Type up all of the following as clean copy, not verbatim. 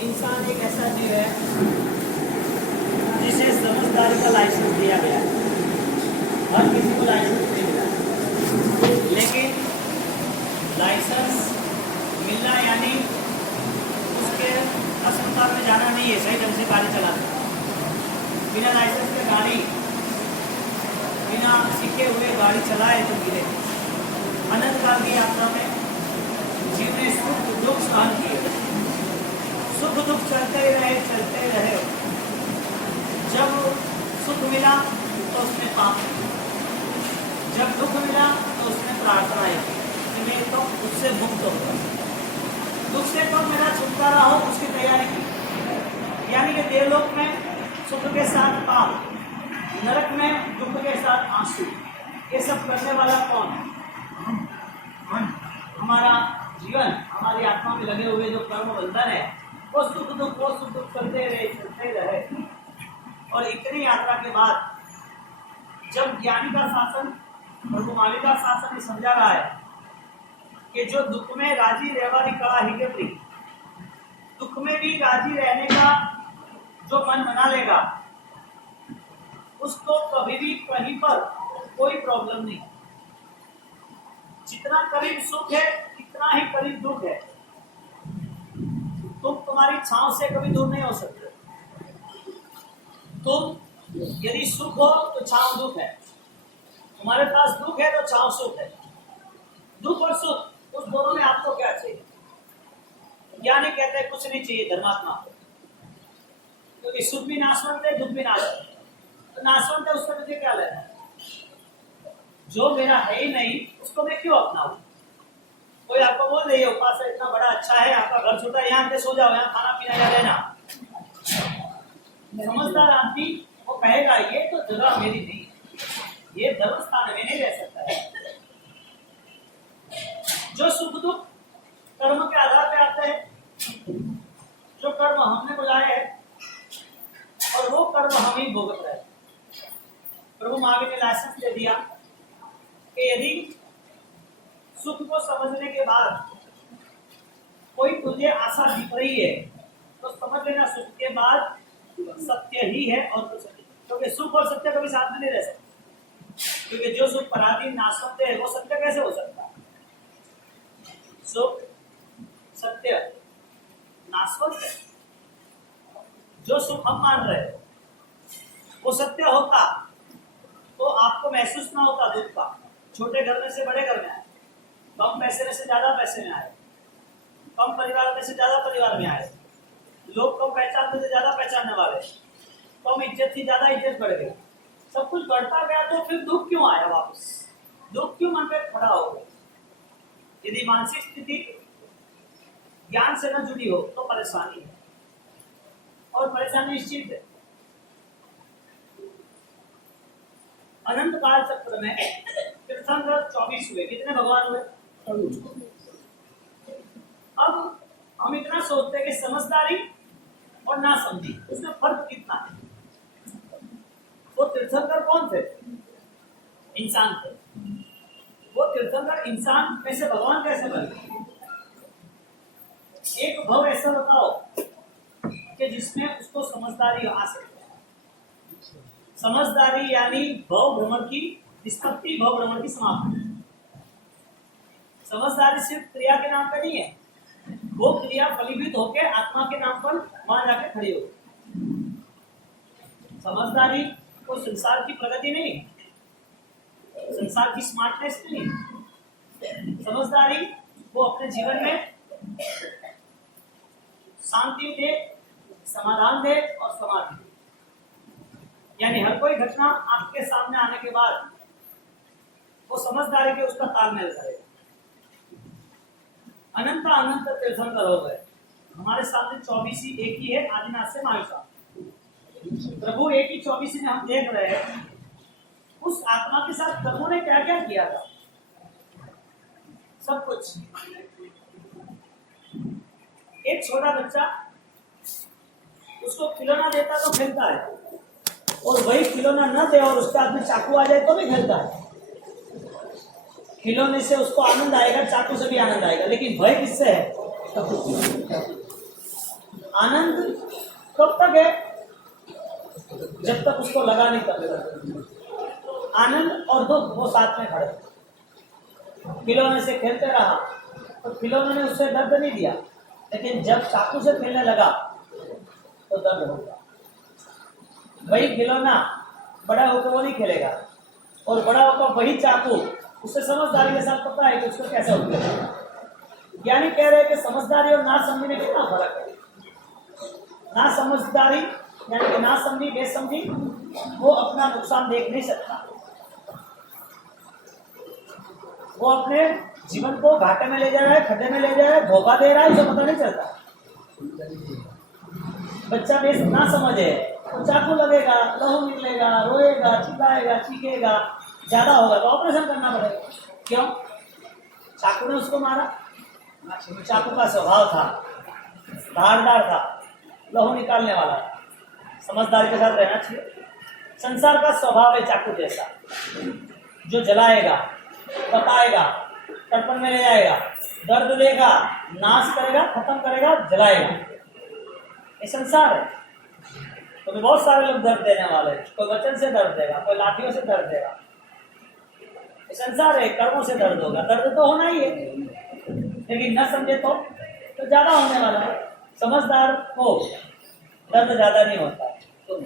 इंसान एक ऐसा जीव है जिसे समझदारी का लाइसेंस दिया गया है। हर किसी को लाइसेंस नहीं मिला, लेकिन लाइसेंस मिलना यानी उसके अस्पताल में जाना नहीं है सही ढंग से गाड़ी चलाना। बिना लाइसेंस के गाड़ी, बिना सीखे हुए गाड़ी चलाए तो गिरे। अनंत काल की यात्रा में जीव ने सुख दुख सहन किए, सुख दुख चलते रहे। जब सुख मिला तो उसने पाप किया, जब दुख मिला तो उसने प्रार्थना की कि मैं तो उससे मुक्त होगा। दुख से तो मेरा छुटकारा हो उसकी तैयारी की, यानी कि देवलोक में सुख के साथ पाप, नरक में दुख के साथ आंसू। ये सब करने वाला कौन है? हमारा जीवन, हमारी आत्मा में लगे हुए जो कर्म बंधन है, वो सुख दुख चलते रहे। और इतनी यात्रा के बाद जब ज्ञानी का शासन, प्रभु माली का शासन ये समझा रहा है कि जो दुख में राजी रहवारी कला ही के प्रिय, दुख में भी राजी रहने का जो मन बना लेगा उसको कभी भी कहीं पर कोई प्रॉब्लम नहीं। जितना करीब सुख है इतना ही करीब दुख है। तुम तुम्हारी छांव से कभी दूर नहीं हो सकते। तुम यदि सुख हो तो छांव दुख है, तुम्हारे पास दुख है तो छांव सुख है। दुख और सुख उस दोनों में आपको क्या चाहिए? ज्ञानी कहते हैं कुछ नहीं चाहिए धर्मात्मा को, क्योंकि सुख भी नाशवंत है, दुख भी नाशवंत है। तो नाशवंत है उससे मुझे क्या लेना है? जो मेरा है ही नहीं उसको मैं क्यों अपनाऊं? कोई आपको बोल रही है उपास इतना बड़ा अच्छा है, आपका घर छोटा है, यहाँ पे सो जाओ, यहाँ खाना पीना या लेना। समझदार आदमी वो कहेगा ये तो जगह मेरी नहीं, ये धर्म स्थान में नहीं रह सकता है। जो सुख दुख कर्म के आधार पे आते हैं, जो कर्म हमने बुलाए हैं और वो कर्म हम ही भुगत रहे। प्रभु महावीर ने लाइसेंस दे दिया कि यदि सुख को समझने के बाद कोई तुझे आशा दिख रही है तो समझ लेना सुख के बाद सत्य ही है और कुछ नहीं, क्योंकि सुख और सत्य कभी साथ में नहीं रह सकते। क्योंकि जो सुख पराधीन नाशवंत है वो सत्य कैसे हो सकता है? सुख सत्य नाशवंत है। जो सुख हम मान रहे हो वो सत्य होता तो आपको महसूस ना होता दुख का। छोटे घर में से बड़े घर में आए, कम पैसे में से ज्यादा पैसे में आए, कम परिवार में से ज्यादा परिवार में आए, लोग कम पहचानने से ज्यादा पहचानने वाले, कम इज्जत थी ज्यादा इज्जत बढ़ गई, सब कुछ बढ़ता गया। तो फिर दुख क्यों आया वापस? दुख क्यों मन पे खड़ा हो गया? यदि मानसिक स्थिति ज्ञान से न जुड़ी हो तो परेशानी है, और परेशानी निश्चित है। अनंत काल चक्र में तीर्थंकर 24 हुए। कितने भगवान हुए? अब हम इतना सोचते हैं कि समझदारी और ना समझी उसमें फर्क कितना है? वो तीर्थंकर कौन थे? इंसान थे। वो तीर्थंकर इंसान में से भगवान कैसे बने? एक भव ऐसा बताओ कि जिसमें उसको समझदारी आ सके। समझदारी यानी भव भ्रमण की निष्पत्ति, भव भ्रमण की समाप्ति। समझदारी सिर्फ क्रिया के नाम पे नहीं है, वो क्रिया फलीभूत होकर आत्मा के नाम पर वहां जाके खड़ी हो। समझदारी को संसार की प्रगति नहीं, संसार की स्मार्टनेस नहीं। समझदारी वो अपने जीवन में शांति दे, समाधान दे और समाधि दे। यानी हर कोई घटना आपके सामने आने के बाद वो समझदारी के उसका तालमेल करेगा। अनंत अनंत तीर्थंकर हो गए। हमारे सामने 24 ही एक ही है, आदिनाथ से मायुषा। प्रभु एक ही 24 में हम देख रहे हैं उस आत्मा के साथ प्रभु ने क्या क्या किया था। सब कुछ। एक छोटा बच्चा उसको खिलौना देता तो खेलता है, और वही खिलौना न दे और उसके हाथ में चाकू आ जाए तो भी खेलता है। खिलौने से उसको आनंद आएगा, चाकू से भी आनंद आएगा, लेकिन भय किससे है? आनंद कब तक है? जब तक उसको लगा नहीं तब। आनंद और दुख वो साथ में खड़े। खिलौने से खेलते रहा तो खिलौने ने उससे दर्द नहीं दिया, लेकिन जब चाकू से खेलने लगा तो दर्द होगा। वही खिलौना बड़ा होकर वो नहीं खेलेगा, और बड़ा होकर वही चाकू उससे समझदारी के साथ पता है कि उसको कैसे उठेगा। ज्ञानी कह रहे हैं कि समझदारी और ना समझी में कितना फर्क है। ना समझदारी यानी कि ना समझी बेसमझी, वो अपना नुकसान देख नहीं सकता, वो अपने जीवन को घाटे में ले जा रहा है, खड्डे में ले जा रहा है, धोखा दे रहा है, उसे पता नहीं चलता। बच्चा बेस ना समझे तो चाकू लगेगा, लहू निकलेगा, रोएगा, चिल्लाएगा, चीखेगा, ज्यादा होगा तो ऑपरेशन करना पड़ेगा। क्यों? चाकू ने उसको मारा। चाकू का स्वभाव था, धारदार था, लहू निकालने वाला था। समझदारी के साथ रहना चाहिए। संसार का स्वभाव है चाकू जैसा, जो जलाएगा, बताएगा, तर्पण में ले जाएगा, दर्द देगा, नाश करेगा, खत्म करेगा, जलाएगा। ये संसार है। तो बहुत सारे लोग दर्द देने वाले हैं। कोई वचन से दर्द देगा, कोई लाठियों से दर्द देगा। ये संसार है, कर्मों से दर्द होगा। दर्द तो होना ही है, लेकिन न समझे तो ज्यादा होने वाला है। समझदार को दर्द ज्यादा नहीं होता है, तो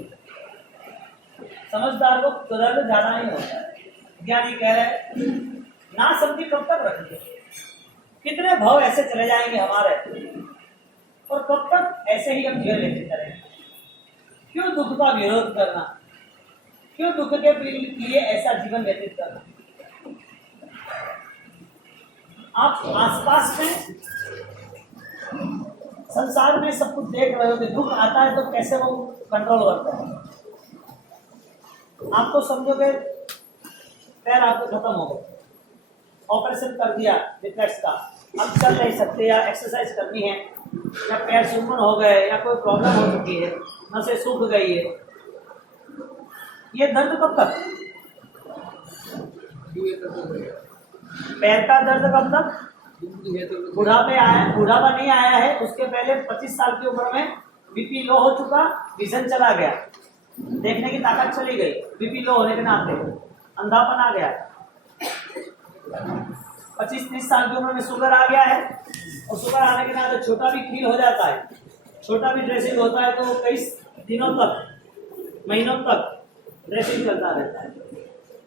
समझदार को तो दर्द ज्यादा नहीं होता है। ज्ञानी कह रहे हैं ना समझी कब तक रखेंगे? कितने भाव ऐसे चले जाएंगे हमारे, और कब तक ऐसे ही हम जीवन लेते चलेंगे? क्यों दुख का विरोध करना? क्यों दुख के लिए ऐसा जीवन व्यतीत करना? आप आसपास में संसार में सब कुछ देख रहे हो कि दुख आता है तो कैसे वो कंट्रोल करता है। आप तो समझोगे पैर आपको खत्म हो गए, ऑपरेशन कर दिया रिफ्लेक्स का, अब चल नहीं सकते, या एक्सरसाइज करनी है, या पैर सुमन हो गए, या कोई प्रॉब्लम हो चुकी है, नसें सूख गई है, ये दर्द कब तक? पैर का दर्द कब तक? बुढ़ापे आया, बुढ़ापा नहीं आया है, उसके पहले 25 साल की उम्र में बीपी लो हो चुका, विजन चला गया, देखने की ताकत चली गई, बीपी लो होने के नाते अंधापन आ गया। 25-30 साल की उम्र में शुगर आ गया है, और शुगर आने के नाते छोटा भी कील हो जाता है, छोटा भी ड्रेसिंग होता है, तो कई दिनों तक, महीनों तक ड्रेसिंग चलता रहता है।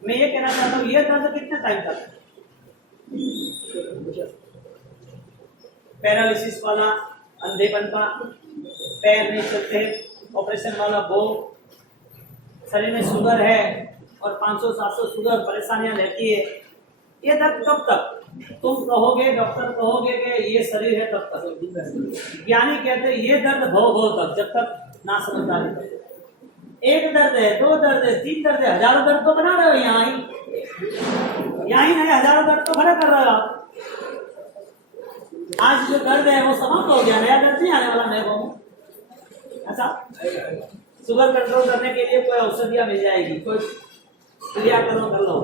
मैं ये कहना चाहता हूँ, ये दर्द कितने टाइम तक? पैरालिसिस वाला, अंधेपन का, पैर नहीं चलते, ऑपरेशन वाला वो, शरीर में शुगर है और 500-700 शुगर, परेशानियां रहती है, ये दर्द कब तक? तुम कहोगे, डॉक्टर कहोगे कि ये शरीर है तब तक। ज्ञानी कहते हैं ये दर्द भव तक, जब तक ना समझदारी तक। एक दर्द है, दो दर्द है, तीन दर्द है, हजारों दर्द तो बना रहे हो यहाँ ही नहीं, हजारों दर्द तो खड़े कर रहे हो आप। आज जो दर्द है वो समाप्त हो गया, नया दर्द नहीं आने वाला नए को। अच्छा, शुगर कंट्रोल करने के लिए कोई औषधियां मिल जाएगी, कोई क्रियाकर्म कर लो,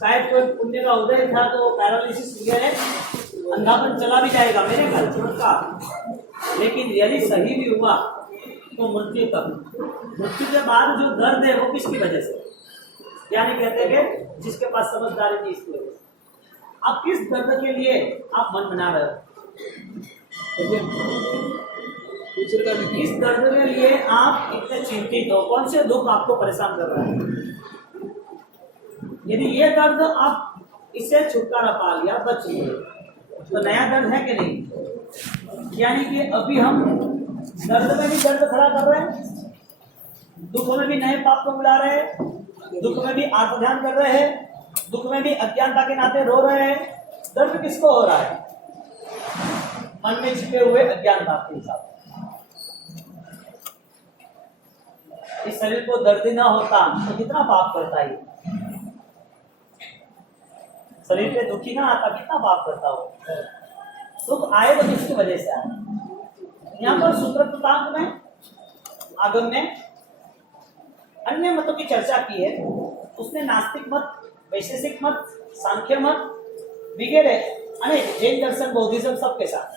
शायद कोई पुण्य का उदय था तो पैरालिसिस वगैरह अंधापन चला भी जाएगा मेरे घर का, लेकिन यदि सही भी हुआ तो मृत्यु तक। मृत्यु के बाद जो दर्द है वो किसकी वजह से? यानी कहते हैं कि जिसके पास समझदारी नहीं, इसकी वजह से। आप किस दर्द के लिए आप मन बना रहे हो? किस दर्द के लिए आप इतने चिंतित हो? कौन से दुख आपको परेशान कर रहा है? यदि ये दर्द आप इससे छुटकारा पा लिया, बच गए, तो नया दर्द है कि नहीं? यानी कि अभी हम दर्द में भी दर्द खड़ा कर रहे हैं, दुख में भी नए पाप को मिला रहे हैं, दुख में भी आत्मध्यान कर रहे हैं, दुख में भी अज्ञानता के नाते रो रहे हैं। दर्द किसको हो रहा है? मन में छिपे हुए अज्ञानता के हिसाब। इस शरीर को दर्द ना होता तो कितना पाप करता है? शरीर पे दुखी ना आता कितना पाप करता हो? दुख आए तो किसकी वजह से आए? यहाँ पर सूत्रकृतांत में आगम ने अन्य मतों की चर्चा की है। उसने नास्तिक मत, वैशेषिक मत, सांख्य मत वगैरह अनेक जैन दर्शन, बौद्धिज्म सबके साथ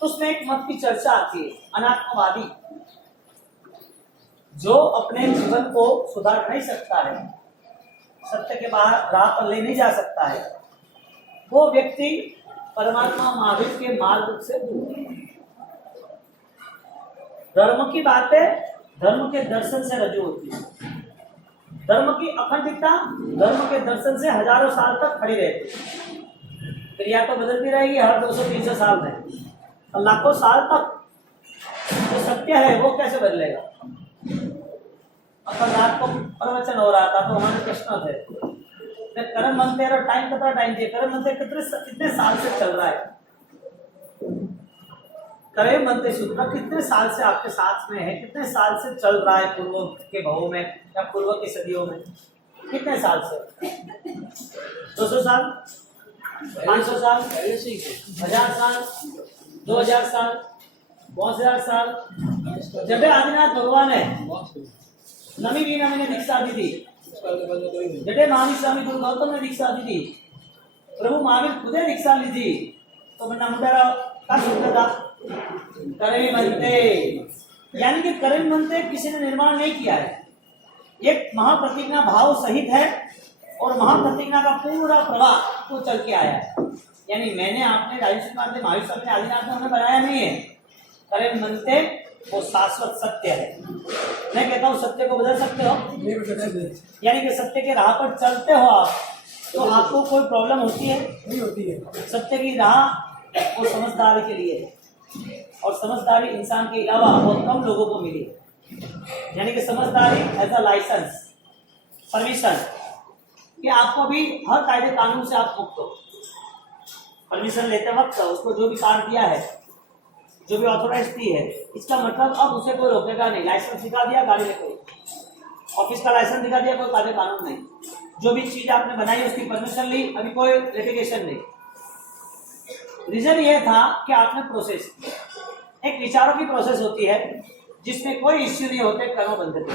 तो उसमें एक मत की चर्चा आती है, अनात्मवादी, जो अपने जीवन को सुधार नहीं सकता है, सत्य के बाहर राह पर ले नहीं जा सकता है, वो व्यक्ति परमात्मा महावीर के मार्ग से दूर है। धर्म की बातें धर्म के दर्शन से रजू होती है। धर्म की अखंडता धर्म के दर्शन से हजारों साल तक खड़ी रहती है। क्रिया तो बदलती रहेगी हर 200-300 साल में, और लाखों साल तक जो सत्य है वो कैसे बदलेगा। अपन रात को प्रवचन हो रहा था तो हमारे प्रश्न थे, कर्म मंत्र और टाइम कितना टाइम दिए, कर्म मंत्र कितने साल से चल रहा है, कर्म मंत्र सूत्र कितने साल से आपके साथ में है, कितने साल से चल रहा है, पूर्व के भावों में या पूर्व की सदियों में, कितने साल से, 200 साल, 500 साल, 1000 साल, 2000 साल, 5000 साल। जब आदिनाथ भगवान है नमी भी नमी ने दीक्षा दी थी, जटे महावीर स्वामी गुरु गौतम ने दीक्षा दी थी, प्रभु महावीर खुद ने दीक्षा ली थी, तो मैं नंबर का सूत्र था कर्म मंत्र, यानी कि कर्म मंत्र किसी ने निर्माण नहीं किया है, एक महाप्रतिज्ञा भाव सहित है और महाप्रतिज्ञा का पूरा प्रवाह तो चल के आया है। यानी मैंने आपने राजेश महावीर स्वामी ने आदिनाथ ने हमें बनाया नहीं है। कर्म मंत्र वो शाश्वत सत्य है। मैं कहता हूँ सत्य को बदल सकते हो, यानी कि सत्य के राह पर चलते हो आप तो आपको कोई प्रॉब्लम होती है नहीं होती है। सत्य की राह वो समझदारी के लिए है, और समझदारी इंसान के अलावा बहुत कम लोगों को मिली है। यानी कि समझदारी एज अ लाइसेंस, परमिशन, कि आपको भी हर कायदे कानून से आप मुक्त हो। परमिशन लेते वक्त उसको जो भी कार्ड दिया है, जो भी ऑथोराइज दी है, इसका मतलब अब उसे कोई रोकेगा नहीं। लाइसेंस दिखा दिया, गाड़ी ले कोई, ऑफिस का लाइसेंस दिखा दिया, कोई कायदे कानून नहीं। जो भी चीज आपने बनाई उसकी परमिशन ली, अभी कोई लिटिगेशन नहीं। रीजन ये था कि आपने प्रोसेस, एक विचारों की प्रोसेस होती है जिसमें कोई इश्यू नहीं होते, कर्म बंध होते,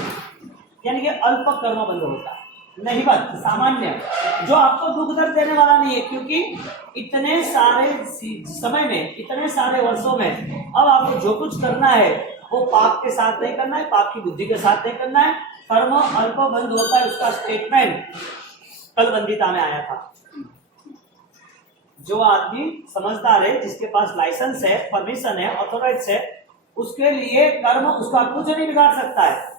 यानी कि अल्प कर्म बंध होता है, नहीं बस सामान्य, जो आपको दुख दर्द देने वाला नहीं है, क्योंकि इतने सारे समय में, इतने सारे वर्षों में अब आपको जो कुछ करना है वो पाप के साथ नहीं करना है, पाप की बुद्धि के साथ नहीं करना है। कर्म अल्प बंध होता है, उसका स्टेटमेंट कल बंदिता में आया था। जो आदमी समझदार है, जिसके पास लाइसेंस है, परमिशन है, ऑथोराइज है, उसके लिए कर्म उसका कुछ नहीं बिगाड़ सकता है।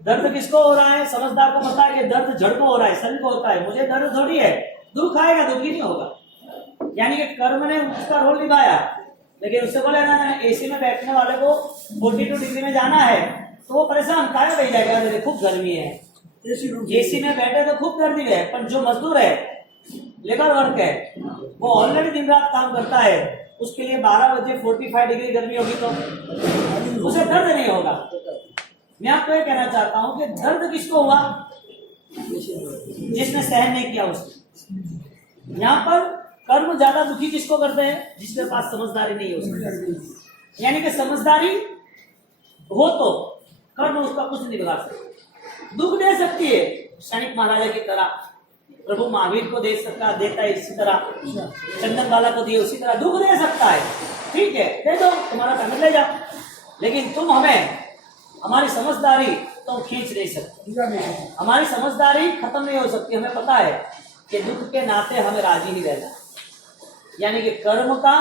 दर्द किसको हो रहा है? समझदार को पता है कि दर्द जड़ को हो रहा है, शरीर को होता है, मुझे दर्द थोड़ी है, दुख आएगा, दुखी नहीं होगा। यानी कि कर्म ने उसका रोल निभाया। लेकिन उससे बोले ना एसी में बैठने वाले को 42 डिग्री में जाना है तो वो परेशान काहे बैठ जाएगा, अरे खूब गर्मी है, एसी में बैठे तो खूब गर्मी है। पर जो मजदूर है, लेबर वर्क है, वो ऑलरेडी दिन रात काम करता है, उसके लिए 12 बजे 45 डिग्री गर्मी होगी तो उसे दर्द नहीं होगा। मैं आपको ये कहना चाहता हूं कि दर्द किसको हुआ? जिसने सहन नहीं किया उसको। यहाँ पर कर्म ज्यादा दुखी किसको करते हैं? जिसके पास समझदारी नहीं है उसको। यानी कि समझदारी हो तो कर्म उसका कुछ नहीं बिगाड़ सकता। दुख दे सकती है, सैनिक महाराजा की तरह प्रभु महावीर को दे सकता, देता है इसी तरह, चंदन वाला को दिए उसी तरह दुख दे सकता है। ठीक है, दे दो, तुम्हारा पेमेंट ले जाओ, लेकिन तुम हमें, हमारी समझदारी तो खींच नहीं सकती, हमारी समझदारी खत्म नहीं हो सकती। हमें पता है कि दुख के नाते हमें राजी ही रहना। यानी कि कर्म का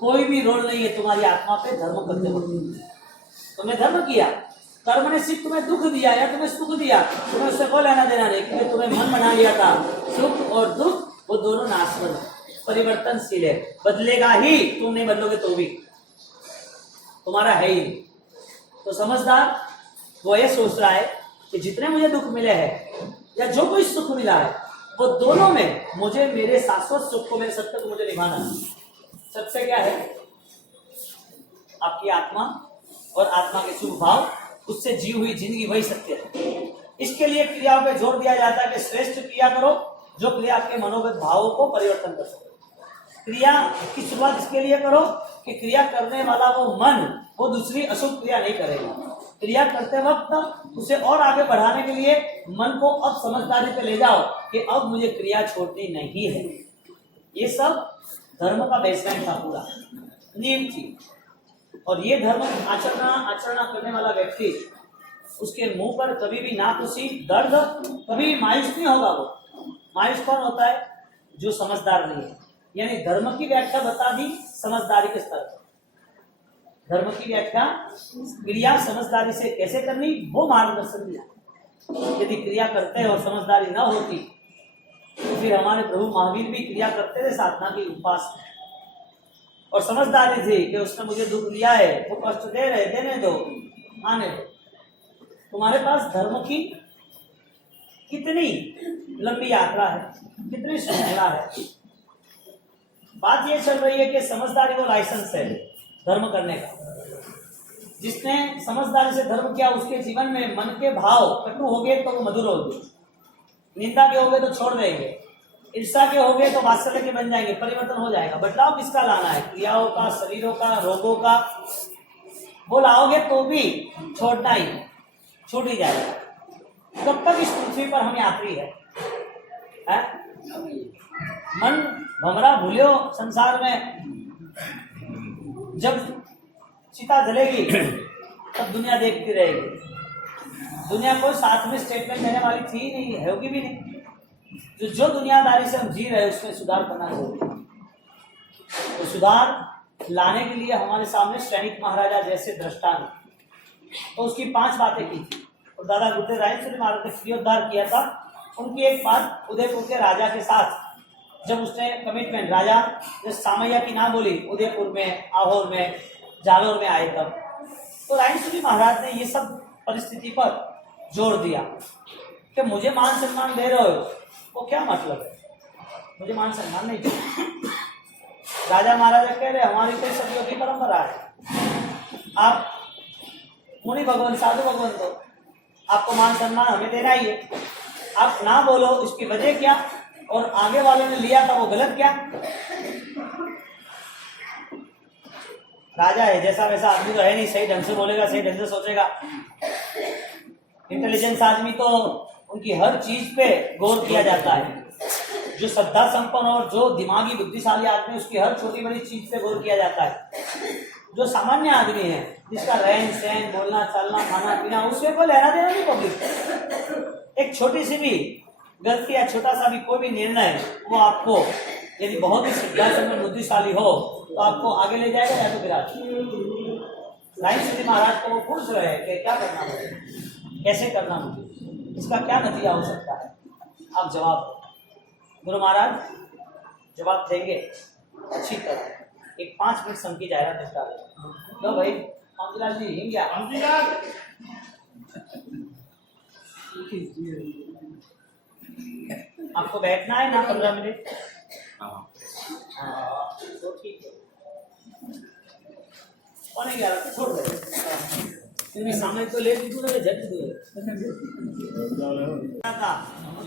कोई भी रोल नहीं है तुम्हारी आत्मा पे धर्म करते वक्त। तुमने धर्म किया, कर्म ने सिर्फ तुम्हें दुख दिया या तुम्हें सुख दिया, तुम्हें उससे कोई लेना देना नहीं, क्योंकि तुम्हें मन बना लिया था। सुख और दुख वो दोनों नाशवान, परिवर्तनशील है, बदलेगा ही, तुम नहीं बदलोगे तो भी तुम्हारा है ही। तो समझदार वो ये सोच रहा है कि जितने मुझे दुख मिले हैं या जो कोई सुख मिला है, वो दोनों में मुझे मेरे शाश्वत सुख को, मेरे सत्य को मुझे निभाना है। सत्य क्या है? आपकी आत्मा और आत्मा के शुभ भाव, उससे जी हुई जिंदगी, वही सत्य है। इसके लिए क्रियाओं पे जोर दिया जाता है कि श्रेष्ठ क्रिया करो जो क्रिया आपके मनोगत भावों को परिवर्तन कर सके। क्रिया की शुरुआत इसके लिए करो कि क्रिया करने वाला वो मन वो दूसरी अशुभ क्रिया नहीं करेगा। क्रिया करते वक्त उसे और आगे बढ़ाने के लिए मन को अब समझदारी पे ले जाओ कि अब मुझे क्रिया छोड़नी नहीं है। ये सब धर्म का बेसलाइन था, पूरा नींव थी। और ये धर्म आचरण करने वाला व्यक्ति, उसके मुंह पर कभी भी ना खुशी, दर्द, कभी भी मायूस नहीं होगा। वो मायूस कौन होता है? जो समझदार नहीं है। यानी धर्म की व्याख्या बता दी समझदारी के स्तर पर। धर्म की व्याख्या क्रिया समझदारी से कैसे करनी, वो मार्गदर्शन दिया। यदि क्रिया करते और समझदारी न होती तो फिर हमारे प्रभु महावीर भी क्रिया करते थे साधना की उपासना, और समझदारी थी कि उसने मुझे दुख दिया है, वो कष्ट दे रहे, देने दो, आने दो। तुम्हारे पास धर्म की कितनी लंबी यात्रा है, कितनी श्रृंखला है। बात ये चल रही है कि समझदारी वो लाइसेंस है धर्म करने का। जिसने समझदारी से धर्म किया, उसके जीवन में मन के भाव कटु हो गए तो वो मधुर हो गए, निंदा के हो गए तो छोड़ देंगे, ईर्षा के हो गए तो वात्सल्य के बन जाएंगे, परिवर्तन हो जाएगा। बदलाव किसका लाना है? क्रियाओं का, शरीरों का, रोगों का। वो लाओगे तो भी छोड़ना ही, छूट ही जाएगा। कब तक इस पृथ्वी पर हम यात्री है? मन भमरा भूलियो संसार में, जब चिता जलेगी तब दुनिया देखती रहेगी। दुनिया कोई साथ में स्टेटमेंट देने वाली थी ही नहीं, है, होगी भी नहीं। जो दुनियादारी से हम जी रहे हैं उसमें सुधार करना जरूरी है। तो सुधार लाने के लिए हमारे सामने सैनिक महाराजा जैसे दृष्टांत, तो उसकी 5 बातें की थी। और दादा गुरुदेव रायचूरी महाराज ने क्रियोद्धार किया था। उनकी एक बात उदयपुर के राजा के साथ, जब उसने कमिटमेंट, राजा जब सामैया की ना बोली, उदयपुर में, आहोर में, जालोर में आए तब, तो रायचूरी महाराज ने ये सब परिस्थिति पर जोर दिया कि मुझे मान सम्मान दे रहे हो, वो क्या मतलब है? मुझे मान सम्मान नहीं चाहिए। राजा महाराजा कह रहे हमारी कोई सदियों की परंपरा है, आप मुनि भगवान, साधु भगवान, तो आपको मान सम्मान हमें देना ही है। आप ना बोलो, इसकी वजह क्या, और आगे वालों ने लिया था वो गलत क्या? राजा है, जैसा वैसा आदमी तो है नहीं, सही ढंग से बोलेगा, सही ढंग से सोचेगा। इंटेलिजेंस आदमी तो उनकी हर चीज पे गौर किया जाता है। जो श्रद्धा संपन्न और जो दिमागी बुद्धिशाली आदमी, उसकी हर छोटी बड़ी चीज पे गौर किया जाता है। जो सामान्य आदमी है, जिसका रहन सहन, बोलना चालना, खाना पीना, उससे कोई लेना देना नहीं पब्लिक। एक छोटी सी भी गलती या छोटा सा भी कोई भी निर्णय, वो आपको यदि बहुत ही श्रद्धा संपन्न बुद्धिशाली हो तो आपको आगे ले जाएगा या तो गिरा। रायचूरी महाराज को वो पूछ रहे हैं कि क्या करना मुझे, कैसे करना मुझे, इसका क्या नतीजा हो सकता है, आप जवाब दो। गुरु महाराज जवाब देंगे अच्छी तरह। एक 5 मिनट सम की जाहिरात निपटा रहे। लो भाई कांतिलाल जी, हिंग गया आपको बैठना है ना 15 मिनट? हाँ, तो ठीक है। कौन है यार, छोड़ दे, तुम्हें सामने तो ले दीधું ને જટ દો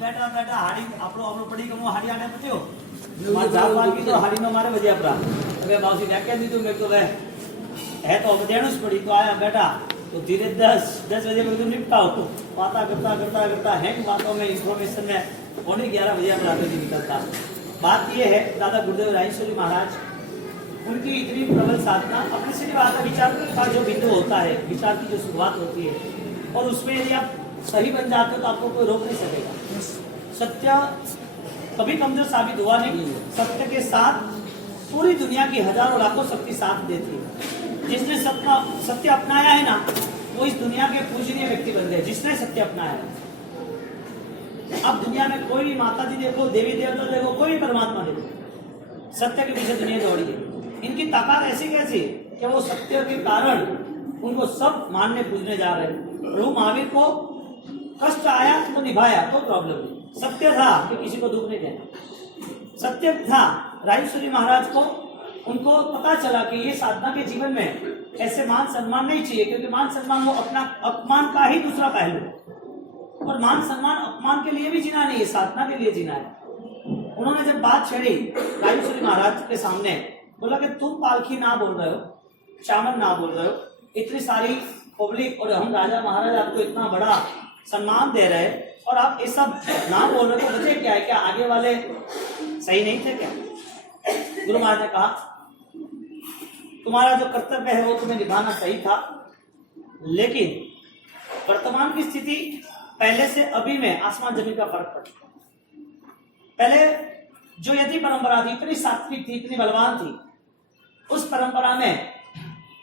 બેટા બેટા હાડી આપણો પડી ગમો હાડી આને પત્યો માર જાવ વાગી તો હાડી નો મારે વજે આપરા હવે બાવસી વ્યાખ્યા દીધું મેં તો વે है तो देणुं ज पड़ी तो आया बेटा तो धीरे 10 बजे બધું निपटाओ बाता करता करता करता हैंग बातों में इंफॉर्मेशन में 11:30 बजे हम रात में निकलता। बात ये है दादा गुरुदेव रायचूरी महाराज, उनकी इतनी प्रबल साधना, अपने से बात विचार का जो बिंदु होता है, विचार की जो शुरुआत होती है, और उसमें यदि आप सही बन जाते हो तो आपको कोई रोक नहीं सकेगा। सत्य कभी कमजोर साबित हुआ नहीं। सत्य के साथ पूरी दुनिया की हजारों लाखों शक्ति साथ देती है। जिसने सत्य अपनाया है ना, वो इस दुनिया के पूजनीय व्यक्ति बन गए, जिसने सत्य अपनाया है। अब दुनिया में कोई भी माता जी देखो, देवी देवता देखो, कोई भी परमात्मा देखो, सत्य के पीछे दुनिया दौड़ी है। इनकी ताकत ऐसी कैसी कि वो सत्य के कारण उनको सब मानने पूजने जा रहे हैं। प्रभु महावीर को कष्ट आया तो निभाया, तो प्रॉब्लम नहीं। सत्य था कि किसी को दुख नहीं देना। सत्य था रायचूरी महाराज को, उनको पता चला कि ये साधना के जीवन में ऐसे मान सम्मान नहीं चाहिए, क्योंकि मान सम्मान वो अपना अपमान का ही दूसरा पहलू है, और मान सम्मान अपमान के लिए भी जीना नहीं है, साधना के लिए जीना है। उन्होंने जब बात छेड़ी रायचूरी महाराज के सामने, बोला कि तुम पालकी ना बोल रहे हो, चामन ना बोल रहे हो, इतनी सारी पब्लिक और हम राजा महाराज आपको इतना बड़ा सम्मान दे रहे हैं और आप ये सब ना बोल रहे हो, तो वजह क्या है? क्या आगे वाले सही नहीं थे क्या? गुरु महाराज ने कहा तुम्हारा जो कर्तव्य है वो तुम्हें निभाना सही था, लेकिन वर्तमान की स्थिति पहले से अभी में आसमान जमीन का फर्क पड़ा। पहले जो यति परंपरा थी, इतनी सात्विक थी, इतनी बलवान थी, उस परंपरा में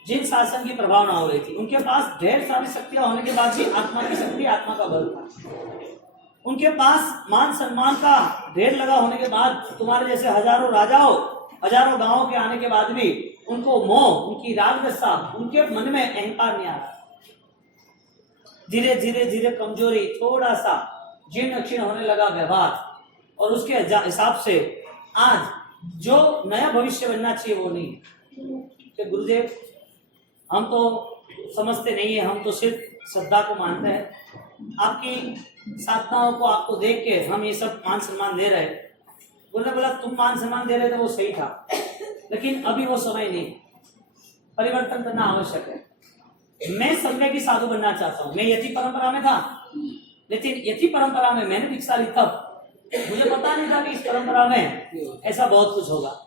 जिन शासन की प्रभावना हो रही थी, उनके पास ढेर सारी शक्तियां होने के बाद भी आत्मा की शक्ति, आत्मा का बल था। उनके पास मान सम्मान का ढेर लगा होने के बाद, तुम्हारे जैसे हजारों राजाओं, हजारों गांवों के आने के बाद भी उनको मोह, उनकी रागदशा, उनके मन में अहंकार नहीं आ रहा। धीरे धीरे धीरे कमजोरी, थोड़ा सा जीर्ण क्षीण होने लगा व्यवहार, और उसके हिसाब से आज जो नया भविष्य बनना चाहिए वो नहीं। तो गुरुदेव हम तो समझते नहीं है, हम तो सिर्फ श्रद्धा को मानते हैं, आपकी साधनाओं को आपको देख के हम ये सब मान सम्मान दे रहे। बोला तुम मान सम्मान दे रहे थे वो सही था, लेकिन अभी वो समय नहीं, परिवर्तन करना आवश्यक है। मैं सम्यक की साधु बनना चाहता हूँ। मैं यति परंपरा में था, लेकिन यति परंपरा में मैंने दीक्षा ली तब मुझे पता नहीं था कि इस परंपरा में ऐसा बहुत कुछ होगा।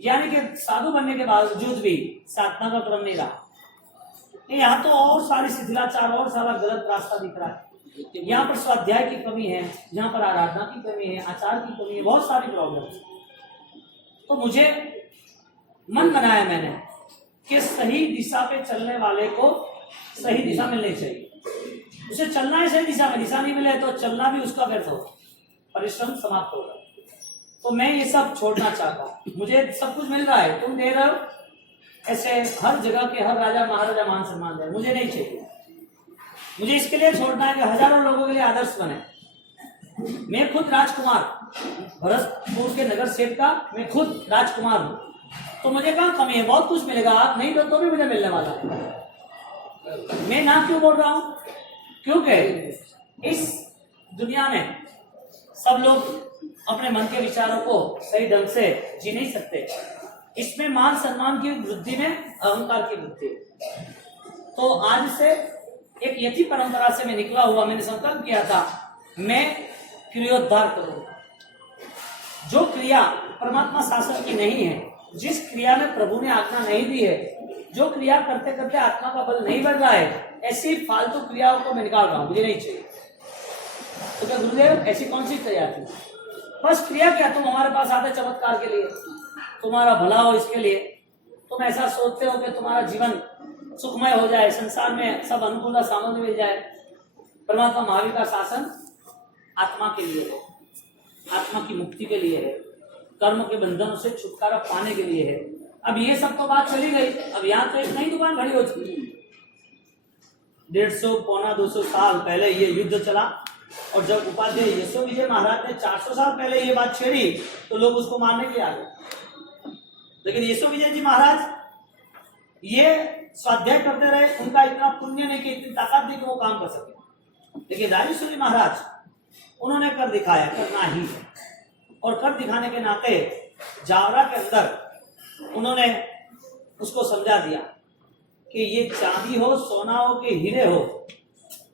यानी कि साधु बनने के बावजूद भी साधना का क्रम नहीं रहा। यहाँ तो और सारी शिथिलाचार और सारा गलत रास्ता दिख रहा है। यहाँ पर स्वाध्याय की कमी है, यहाँ पर आराधना की कमी है, आचार की कमी है, बहुत सारी प्रॉब्लम। तो मुझे मन बनाया मैंने कि सही दिशा पे चलने वाले को सही दिशा मिलनी चाहिए। उसे चलना है सही दिशा में, दिशा नहीं मिले तो चलना भी उसका व्यर्थ होगा, परिश्रम समाप्त होगा। तो मैं ये सब छोड़ना चाहता हूँ। मुझे सब कुछ मिल रहा है, तुम दे रहे हो, ऐसे हर जगह के हर राजा महाराजा मान सम्मान दे, मुझे नहीं चाहिए। मुझे इसके लिए छोड़ना है कि हजारों लोगों के लिए आदर्श बने। मैं खुद राजकुमार, भरतपुर के नगर सेठ का मैं खुद राजकुमार हूँ, तो मुझे कहाँ कमी है? बहुत कुछ मिलेगा, आप नहीं दो तो भी मुझे मिलने वाला है। मैं ना क्यों बोल रहा हूँ? क्योंकि इस दुनिया में सब लोग अपने मन के विचारों को सही ढंग से जी नहीं सकते। इसमें मान सम्मान की वृद्धि में अहंकार की वृद्धि। तो आज से एक यति परंपरा से मैं निकला हुआ, मैंने संकल्प किया था मैं क्रियोद्धार करूंगा। जो क्रिया परमात्मा शासन की नहीं है, जिस क्रिया में प्रभु ने आज्ञा नहीं दी है, जो क्रिया करते करते आत्मा का बल नहीं बढ़ रहा है, ऐसी फालतू क्रियाओं को मैं निकाल रहा हूं, मुझे नहीं चाहिए। तो क्या गुरुदेव ऐसी कौन सी क्रिया थी? बस क्रिया क्या, तुम हमारे पास आते चमत्कार के लिए, तुम्हारा भला हो इसके लिए, तुम ऐसा सोचते हो कि तुम्हारा जीवन सुखमय हो जाए, संसार में सब अनुकूल सामर्थ्य मिल जाए। परमात्मा महावीर का शासन आत्मा के लिए है, आत्मा की मुक्ति के लिए है, कर्म के बंधनों से छुटकारा पाने के लिए है। अब ये सब तो बात चली गई, अब यहाँ तो एक नई दुकान खड़ी हो चुकी है। 150 पौना 200 साल पहले ये युद्ध चला, और जब उपाध्याय यशो विजय महाराज ने 400 साल पहले ये बात छेड़ी तो लोग उसको मारने के लिए आ गए। लेकिन यशो विजय जी महाराज ये स्वाध्याय करते रहे, उनका इतना पुण्य नहीं कि इतनी ताकत नहीं कि वो काम कर सके। लेकिन राजेश्वरी महाराज उन्होंने कर दिखाया, करना ही है, और कर दिखाने के नाते जावरा के अंदर उन्होंने उसको समझा दिया कि ये चांदी हो, सोना हो कि हीरे हो,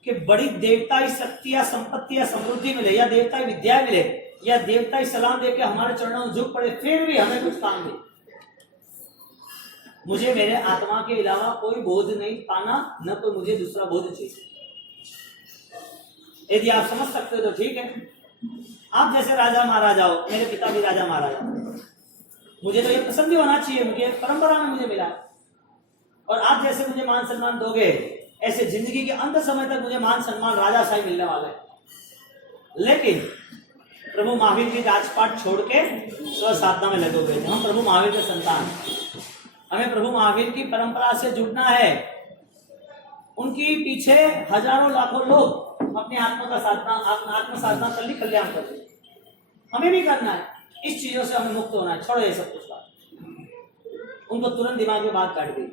कि बड़ी देवताई शक्ति या संपत्ति या समृद्धि मिले, या देवताई विद्या मिले, या देवताई सलाम दे के हमारे चरणों में झुक पड़े, फिर भी हमें कुछ काम दे। मुझे मेरे आत्मा के अलावा कोई बोध नहीं पाना, न कोई मुझे दूसरा बोध चाहिए। यदि आप समझ सकते हो तो ठीक है। आप जैसे राजा महाराजा हो, मेरे पिता भी राजा महाराजा, मुझे तो ये पसंद ही होना चाहिए, मुझे परंपरा में मुझे मिला। और आप जैसे मुझे मान सम्मान दोगे, ऐसे जिंदगी के अंत समय तक मुझे मान सम्मान राजा साहब मिलने वाला है। लेकिन प्रभु महावीर की राजपाट छोड़ के स्व साधना में लगे हुए थे। हम प्रभु महावीर के संतान, हमें प्रभु महावीर की परंपरा से जुड़ना है। उनकी पीछे हजारों लाखों लोग अपनी आत्मा का साधना, आत्म साधना कर ली, कल्याण कर ली, हमें भी करना है। इस चीजों से हमें मुक्त होना है, छोड़ो ये सब कुछ बात। उनको तुरंत दिमाग में बात काट गई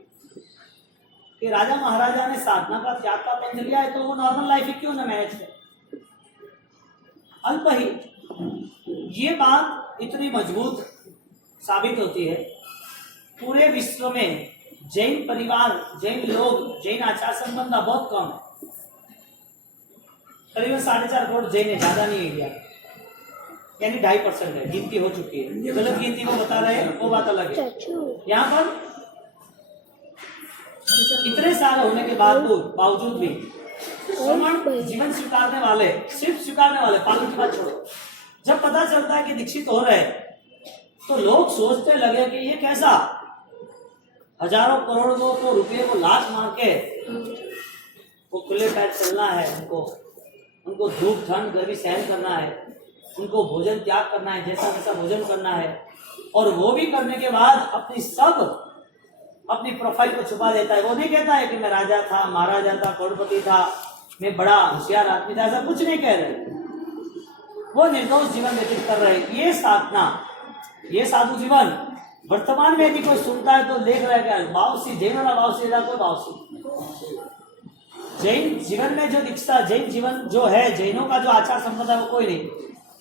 कि राजा महाराजा ने साधना का त्याग का पंथ लिया है, तो वो नॉर्मल लाइफ ही क्यों ना मैनेज करे, अल्प ही। ये बात इतनी मजबूत साबित होती है। पूरे विश्व में जैन परिवार, जैन लोग, जैन आचार संबंध बहुत कम है। करीबन 4.5 करोड़ जैन है, ज्यादा नहीं इंडिया। यानी 2.5% है, गिनती हो चुकी है। गलत गिनती वो बता रहे हैं, वो बात अलग है। यहाँ पर इतने साल होने के बावजूद भी श्रमण जीवन स्वीकारने वाले, सिर्फ स्वीकारने वाले, पालन की बात छोड़ो, जब पता चलता है कि दीक्षित हो रहे तो लोग सोचते लगे कि ये कैसा, हजारों करोड़ों को रुपये को लात मार के वो खुले पैर चलना है, उनको धूप ठंड गर्मी सहन करना है, उनको भोजन त्याग करना है, जैसा वैसा भोजन करना है, और वो भी करने के बाद अपनी प्रोफाइल को छुपा देता है। वो नहीं कहता है कि मैं राजा था, महाराजा था, करोड़पति था, मैं बड़ा होशियार आदमी था, ऐसा कुछ नहीं कह रहे। वो निर्दोष जीवन व्यतीत कर रहे। ये साधना, ये साधु जीवन वर्तमान में यदि कोई सुनता है तो देख रहा है क्या, बावसी जैन वाला बावसी कोई बावसी। जैन जीवन में जो दिखता, जैन जीवन जो है, जैनों का जो आचार संपदा है वो कोई नहीं।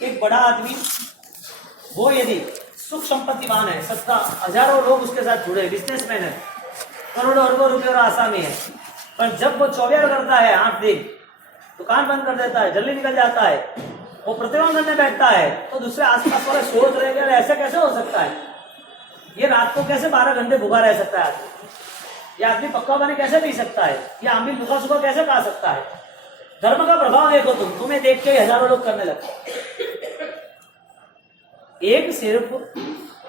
एक बड़ा आदमी वो यदि सुख संपत्तिवान है, सस्ता, हजारों लोग उसके साथ जुड़े, बिजनेसमैन है, करोड़ों अरबों रुपये और आसामी है, पर जब वो चौबेर करता है 8 दिन, दुकान बंद कर देता है, जल्दी निकल जाता है, वो प्रतिमा करने बैठता है, तो दूसरे आसपास वाले सोच रहे हैं ऐसे कैसे हो सकता है, ये रात को कैसे 12 घंटे भूखा रह सकता है आदमी, ये आदमी पक्का पानी कैसे पी सकता है, ये आमिर भूखा सुखा कैसे खा सकता है। धर्म का प्रभाव देखो, तुम्हें देख के हजारों लोग करने लगते। एक सिर्फ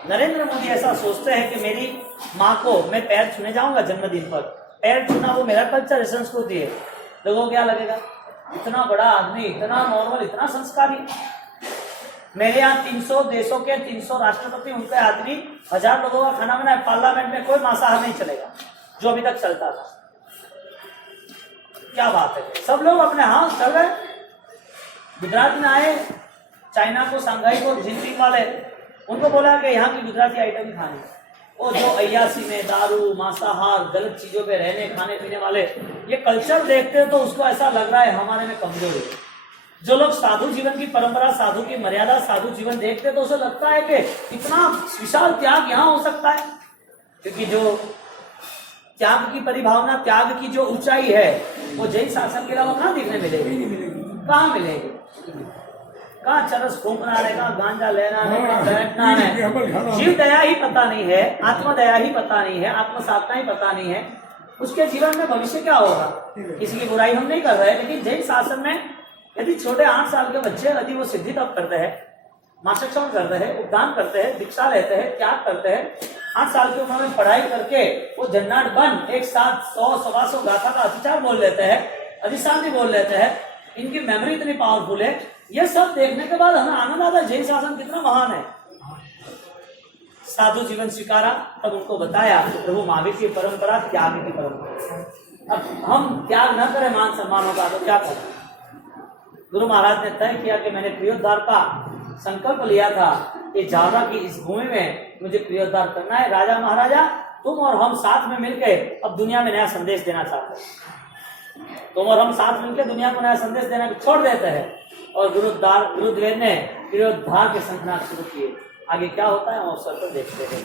नरेंद्र मोदी ऐसा सोचते हैं कि मेरी माँ को मैं पैर छूने जाऊंगा जन्मदिन पर, पैर छूना वो मेरा कल्चर है, संस्कृति है, लोगों को क्या लगेगा, इतना बड़ा आदमी, इतना नॉर्मल, इतना संस्कारी। मेरे यहाँ 300 देशों के 300 राष्ट्रपति, उनके आदमी 1000 लोगों का खाना बनाए, पार्लियामेंट में कोई मांसाहार नहीं चलेगा, जो अभी तक चलता था। क्या बात है, सब लोग अपने हाथ चल रहे। गुजरात में आए, चाइना को, शंघाई को, जिनपिंग वाले, उनको बोला कि यहाँ की गुजराती आइटम ही खानी। और जो अय्यासी में दारू, मांसाहार, गलत चीजों पे रहने खाने पीने वाले, ये कल्चर देखते हैं तो उसको ऐसा लग रहा है हमारे में कमजोरी। जो लोग साधु जीवन की परंपरा, साधु की मर्यादा, साधु जीवन देखते हैं तो उसे लगता है कि इतना विशाल त्याग यहाँ हो सकता है, क्योंकि जो त्याग की परिभावना, त्याग की जो ऊंचाई है, वो जैन शासन के अलावा कहाँ देखने मिलेगी, कहाँ मिलेगी, कहाँ चरस फूंकना है, कहाँ गांजा लेना है, कहाँ बैठना है। जीव दया ही पता नहीं है, आत्म दया ही पता नहीं है, आत्म साधना ही पता नहीं है, उसके जीवन में भविष्य क्या होगा। किसी की बुराई हम नहीं कर रहे, लेकिन जैन शासन में यदि छोटे 8 साल के बच्चे यदि वो सिद्धि तप करते हैं, मार्गदर्शन करते हैं, उपदान करते हैं, दीक्षा लेते हैं, त्याग करते हैं, 8 साल की उम्र में पढ़ाई करके वो जन्नाट बन एक साथ 100-125 गाथा का अतिचार बोल लेते हैं, अधिशांति बोल लेते हैं, इनकी मेमोरी इतनी पावरफुल है। ये सब देखने के बाद हमें आनंद आता है, जैन शासन कितना महान है। साधु जीवन स्वीकारा, तब उनको बताया प्रभु महावीर की परंपरा त्याग की परंपरा। अब हम त्याग न करें मान सम्मान होगा तो क्या करें। गुरु महाराज ने तय किया कि मैंने प्रियोद्धार का संकल्प लिया था कि जावा की इस भूमि में मुझे प्रियोद्धार करना है। राजा महाराजा तुम और हम साथ में मिलकर अब दुनिया में नया संदेश देना चाहते हैं, तुम और हम साथ मिलकर दुनिया को नया संदेश देना छोड़ देते हैं। और गुरुदेव ने प्रियोद्धार के संकल्प शुरू किए। आगे क्या होता है हम अवसर पर देखते हैं।